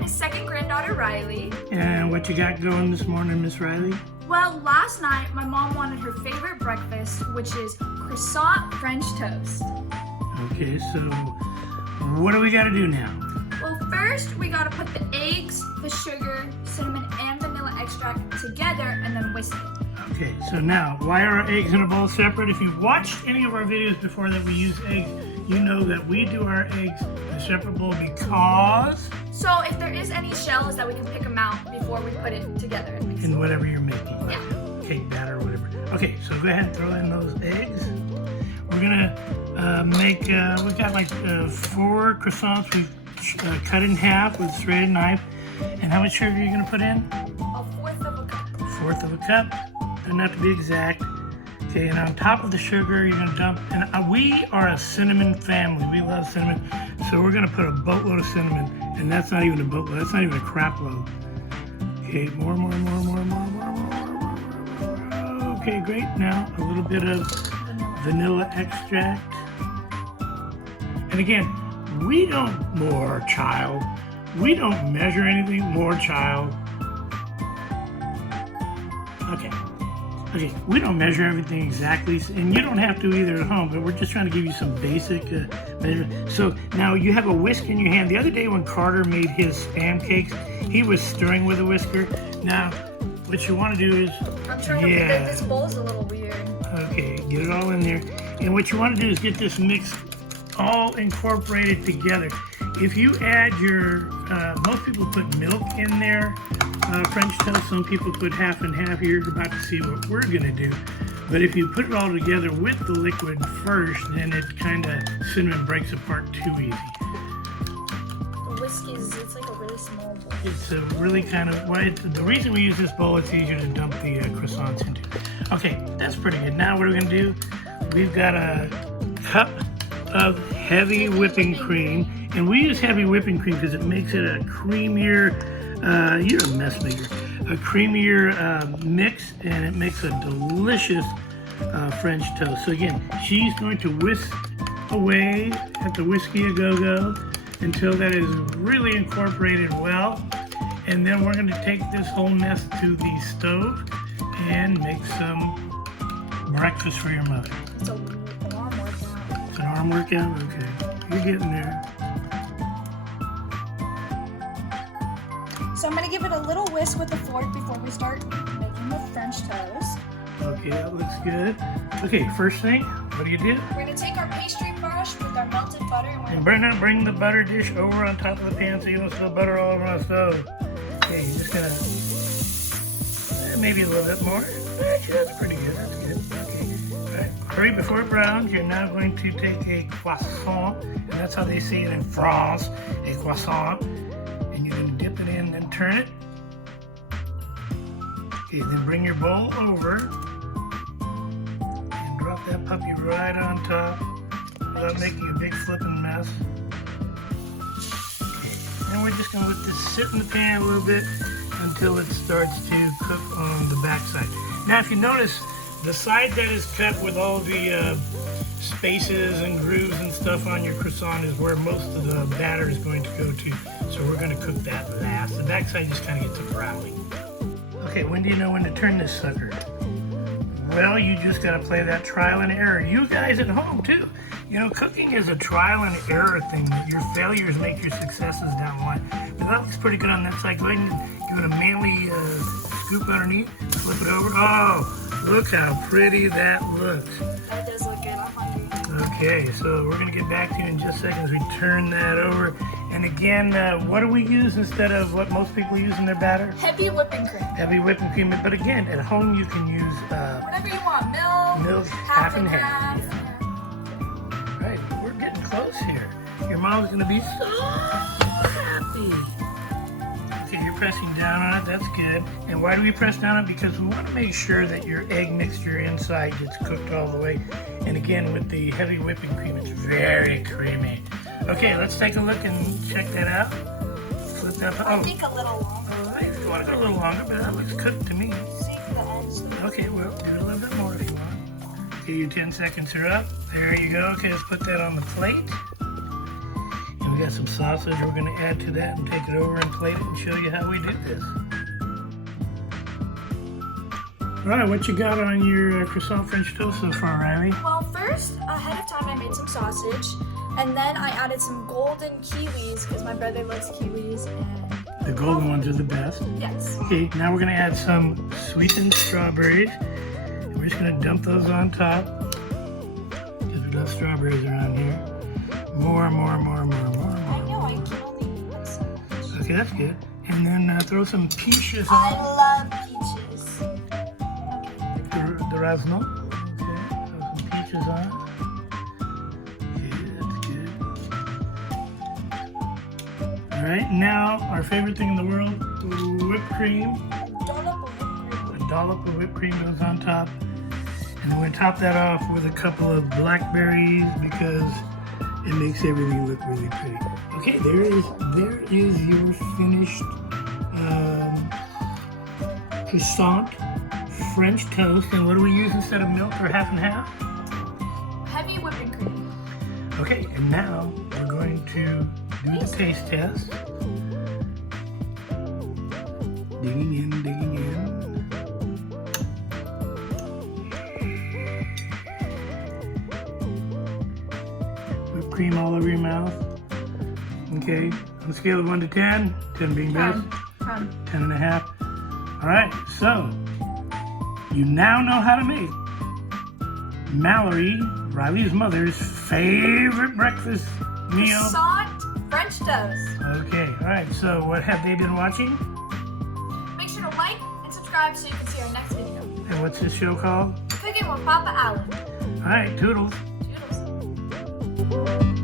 I'm his second granddaughter, Rylee. And what you got going this morning, Miss Rylee? Well, last night my mom wanted her favorite breakfast, which is croissant French toast. Okay, so what do we got to do now? Well, first we gotta put the eggs, the sugar, cinnamon, and vanilla extract together and then whisk it. Okay, so now, why are our eggs in a bowl separate? If you've watched any of our videos before that we use eggs, you know that we do our eggs in a separate bowl because... So if there is any shells, that we can pick them out before we put it together and mix it. In whatever you're making, like Yeah. cake batter or whatever. Okay, so go ahead and throw in those eggs. We're gonna make, we've got like 4 croissants we've cut in half with a threaded knife. And how much sugar are you gonna put in? A fourth of a cup. A fourth of a cup. Doesn't have to be exact. Okay, and on top of the sugar, you're gonna dump, and we are a cinnamon family. We love cinnamon. So we're gonna put a boatload of cinnamon, and that's not even a boatload, that's not even a crap load. Okay, more. Okay, great. Now, a little bit of vanilla extract. And again, we don't measure anything, more child. Okay, we don't measure everything exactly, and you don't have to either at home, but we're just trying to give you some basic measurement. So now you have a whisk in your hand. The other day when Carter made his spam cakes, he was stirring with a whisker. Now, what you want to do is... I'm trying to think this bowl's a little weird. Okay, get it all in there. And what you want to do is get this mix all incorporated together. If you add your, most people put milk in their French toast, some people put half and half. You're about to see what we're gonna do. But if you put it all together with the liquid first, then it kind of, cinnamon breaks apart too easy. The whisk it's like a really small bowl. It's a really kind of, the reason we use this bowl, it's easier to dump the croissants into. Okay, that's pretty good. Now what are we gonna do? We've got a cup of heavy whipping cream. And we use heavy whipping cream because it makes it a creamier, you're a mess maker, a creamier mix, and it makes a delicious French toast. So again, she's going to whisk away at the whiskey a go-go until that is really incorporated well. And then we're going to take this whole mess to the stove and make some breakfast for your mother. It's an arm workout. It's an arm workout? Okay. You're getting there. So I'm gonna give it a little whisk with the fork before we start making the French toast. Okay, that looks good. Okay, first thing, what do? We're gonna take our pastry brush with our melted butter and bring the butter dish over on top of the pan so you don't spill butter all over the stove. Okay, you're just gonna, maybe a little bit more. Actually, that's pretty good, that's good. Okay, all right, hurry before it browns. You're now going to take a croissant, and that's how they say it in France, a croissant. And you're gonna dip it in, then turn it. Okay, then bring your bowl over and drop that puppy right on top without making a big flipping mess. Okay. And we're just gonna let this sit in the pan a little bit until it starts to cook on the back side. Now, if you notice, the side that is cut with all the spaces and grooves and stuff on your croissant is where most of the batter is going to go to. So we're going to cook that last. The backside just kind of gets a browning. Okay, when do you know when to turn this sucker? Well, you just got to play that trial and error. You guys at home too. You know, cooking is a trial and error thing. Your failures make your successes down the line. But that looks pretty good on that side. Go ahead and give it a manly scoop underneath. Flip it over. Oh, look how pretty that looks. that does look good. I'm hungry. Okay, so we're going to get back to you in just a second as we turn that over. And again, what do we use instead of what most people use in their batter? Heavy whipping cream. Heavy whipping cream. But again, at home you can use whatever you want. Milk, half and half. Yeah. Right, we're getting close here. Your mom's going to be so happy. Okay, you're pressing down on it. That's good. And why do we press down on it? Because we want to make sure that your egg mixture inside gets cooked all the way. And again, with the heavy whipping cream, it's very creamy. Okay, let's take a look and check that out. Flip that up. I think a little longer. All right, if you want to go a little longer, but that looks cooked to me. See the edge. Okay, well, do a little bit more if you want. Okay, your 10 seconds are up. There you go. Okay, let's put that on the plate. And we got some sausage we're going to add to that and take it over and plate it and show you how we do this. All right, what you got on your croissant French toast so far, Rylee? Well, first, ahead of time, I made some sausage, and then I added some golden kiwis because my brother loves kiwis. And The golden ones are the best. yes. Okay, now we're going to add some sweetened strawberries. We're just going to dump those on top because we love strawberries around here. More. I know, I can only put so much. Okay, that's good. And then throw some peaches I on. love peaches. The razzle. Okay, throw some peaches on. Yeah, that's good. All right, now our favorite thing in the world, whipped cream. A dollop of whipped cream goes on top. And we're going to top that off with a couple of blackberries because it makes everything look really pretty. Okay, there is your finished croissant French toast. And what do we use instead of milk or half and half? Heavy whipping cream. Okay, and now we're going to do the taste test. Digging in. Whipped cream all over your mouth. Okay, on a scale of 1 to 10, 10 being best, 10 and a half. All right, so you now know how to make Mallory, Rylee's mother's favorite breakfast meal. Croissant French toast. Okay, all right, so what have they been watching? Make sure to like and subscribe so you can see our next video. And what's this show called? Cooking with Papa Allen. All right, toodles. Toodles.